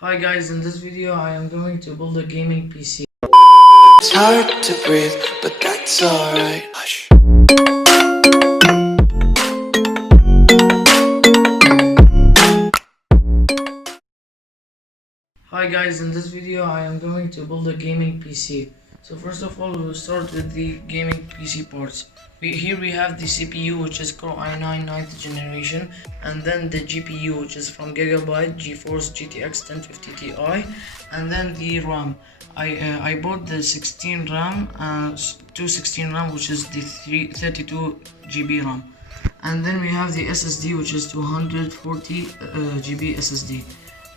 Hi guys, in this video I am going to build a gaming PC. It's hard to breathe, but that's alright. Hush. Hi guys, in this video I am going to build a gaming PC. So first of all, we will start with the gaming PC parts. Here we have the CPU, which is Core i9 9th generation, and then the GPU, which is from Gigabyte Geforce GTX 1050 Ti, and then the RAM. I bought the 16 RAM, 216 RAM, which is the 32 GB RAM, and then we have the SSD, which is 240 GB SSD.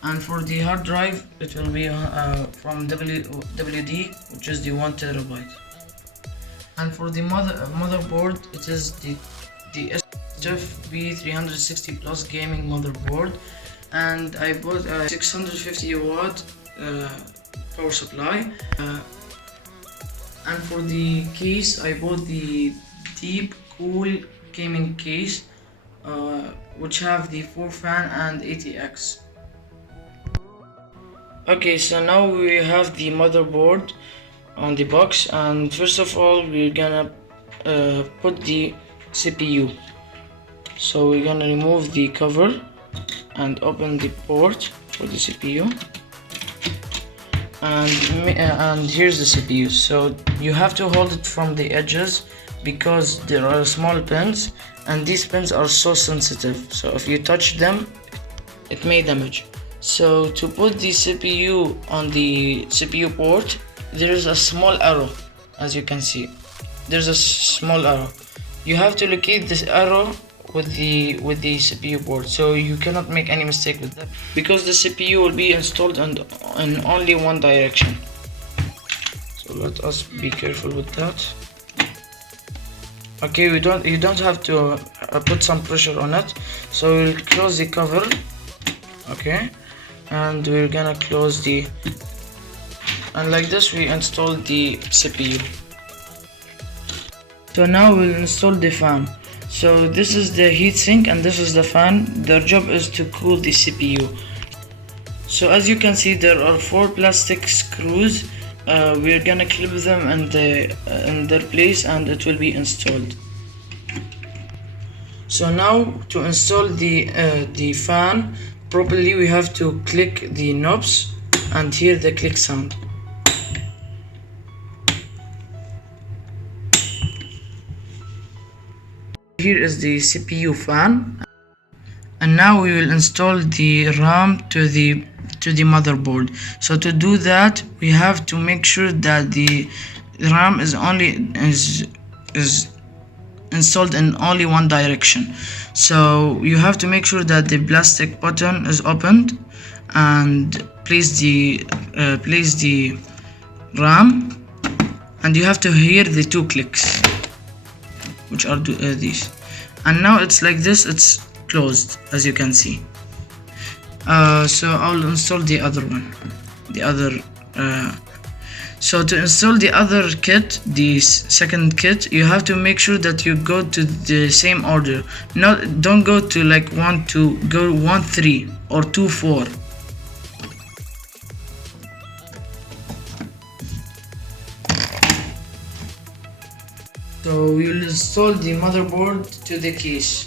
And for the hard drive, it will be from WD, which is the 1 terabyte. And for the motherboard, it is the ETFF B360 Plus gaming motherboard, and I bought a 650 watt power supply. And for the case, I bought the deep cool gaming case, which have the 4 fan and ATX. Okay, so now we have the motherboard on the box, and first of all we're gonna put the CPU. So we're gonna remove the cover and open the port for the CPU, and here's the CPU. So you have to hold it from the edges because there are small pins, and these pins are so sensitive, so if you touch them it may damage. So to put the CPU on the CPU port, there is a small arrow. As you can see, there's a small arrow. You have to locate this arrow with the CPU port, so you cannot make any mistake with that, because the CPU will be installed in only one direction. So let us be careful with that. Okay, you don't have to put some pressure on it. So we'll close the cover. Okay, and we're gonna close and like this we install the CPU. So now we'll install the fan. So this is the heatsink and this is the fan. Their job is to cool the CPU. So as you can see, there are 4 plastic screws. We're gonna clip them in their place, and it will be installed. So now to install the fan properly, we have to click the knobs and hear the click sound. Here is the CPU fan, and now we will install the RAM to the motherboard. So to do that, we have to make sure that the RAM is installed in only one direction. So you have to make sure that the plastic button is opened, and place the RAM, and you have to hear the 2 clicks, which are these. And now it's like this, it's closed, as you can see. So I'll install the other one, so to install the other kit, the second kit, you have to make sure that you go to the same order. Don't go to like 1 2, go 1 3 or 2 4. So we will install the motherboard to the case.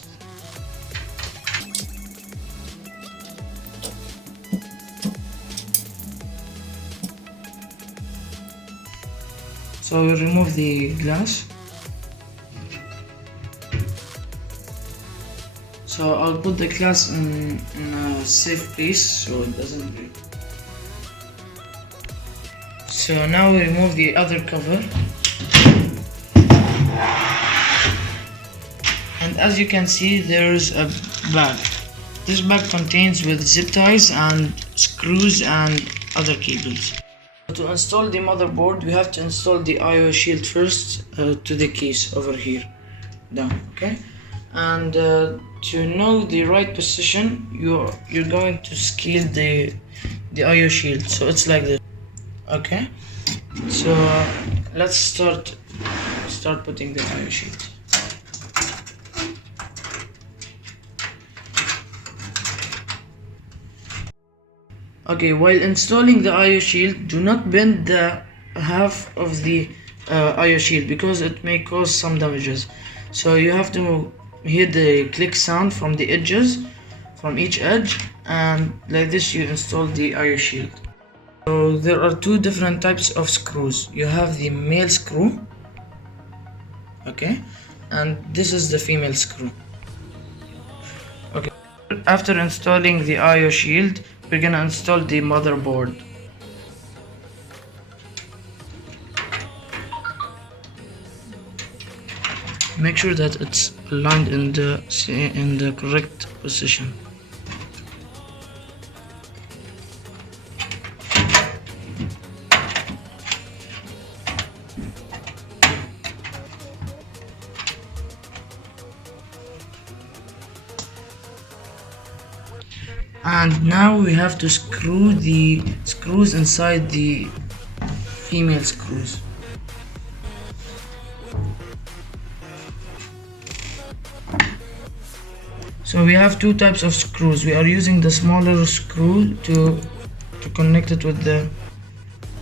So we'll remove the glass. So I'll put the glass in a safe place so it doesn't break. So now we remove the other cover. And as you can see, there is a bag. This bag contains with zip ties and screws and other cables. To install the motherboard, we have to install the I/O shield first to the case over here, down. Okay, and to know the right position, you're going to scale the I/O shield. So it's like this. Okay, so let's start putting the I/O shield. Okay, while installing the IO shield, do not bend the half of the IO shield because it may cause some damages. So you have to hear the click sound from the edges, from each edge, and like this you install the IO shield. So there are two different types of screws. You have the male screw, okay, and this is the female screw. Okay, after installing the IO shield, we're gonna install the motherboard. Make sure that it's aligned in the correct position. And now we have to screw the screws inside the female screws. So we have two types of screws. We are using the smaller screw to connect it with the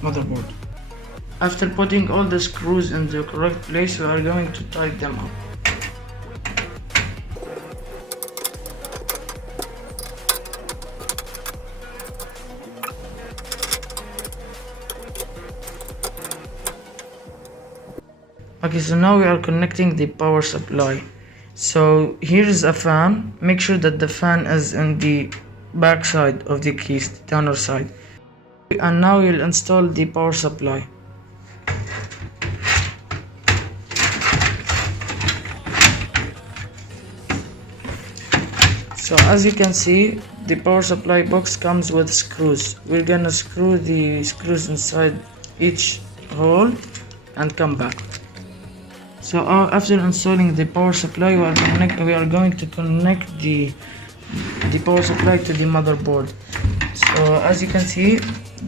motherboard. After putting all the screws in the correct place, we are going to tighten them up. Okay, so now we are connecting the power supply. So here is a fan. Make sure that the fan is in the back side of the case, the donor side. And now we'll install the power supply. So as you can see, the power supply box comes with screws. We're gonna screw the screws inside each hole and come back. So after installing the power supply, we are going to connect the power supply to the motherboard. So as you can see,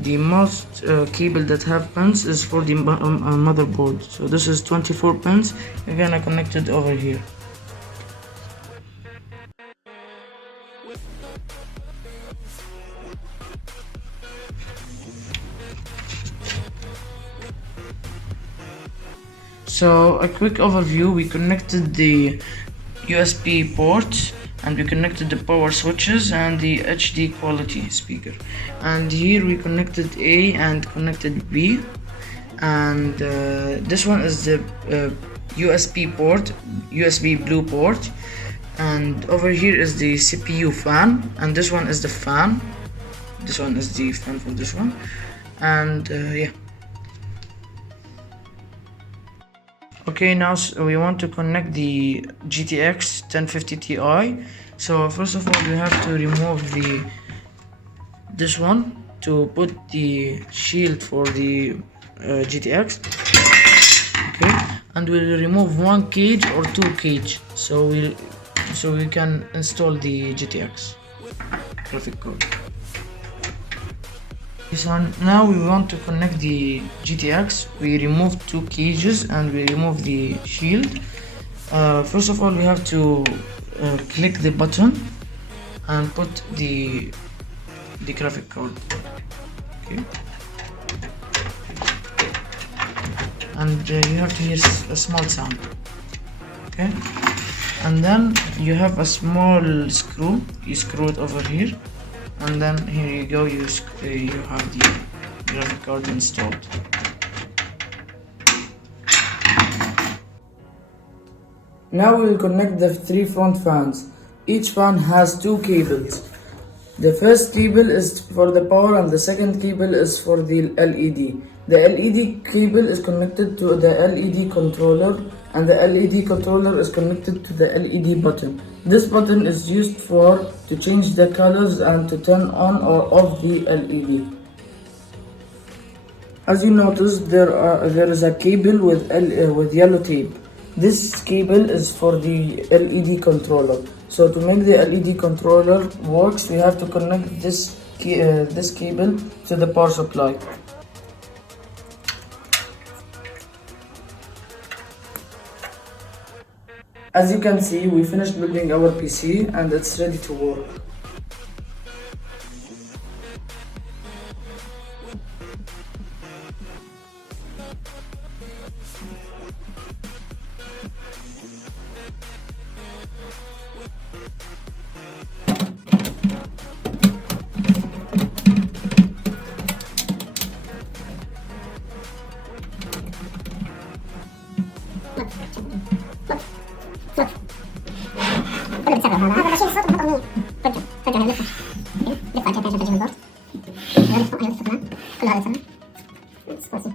the most cable that have pins is for the motherboard. So this is 24 pins. We're gonna connect it over here. So a quick overview, we connected the USB port and we connected the power switches and the HD quality speaker, and here we connected A and connected B, and this one is the USB port, USB blue port, and over here is the CPU fan, and this one is the fan, this one is the fan for this one, and yeah. Okay, now we want to connect the GTX 1050 Ti. So first of all, we have to remove this one to put the shield for the GTX. Okay, and we'll remove one cage or two cage, so we can install the GTX graphic card. So now we want to connect the GTX. We remove two cages and we remove the shield. First of all, we have to click the button and put the graphic card. Okay, and you have to hear a small sound. Okay, and then you have a small screw. You screw it over here. And then here you go, you have the graphic card installed. Now we will connect the three front fans. Each fan has two cables. The first cable is for the power and the second cable is for the LED. The LED cable is connected to the LED controller and the LED controller is connected to the LED button. This button is used to change the colors and to turn on or off the LED. As you notice, there is a cable with yellow tape. This cable is for the LED controller. So to make the LED controller works, we have to connect this cable to the power supply. As you can see, we finished building our PC and it's ready to work. كلها على سنة. كلها على سنة. سبايسي.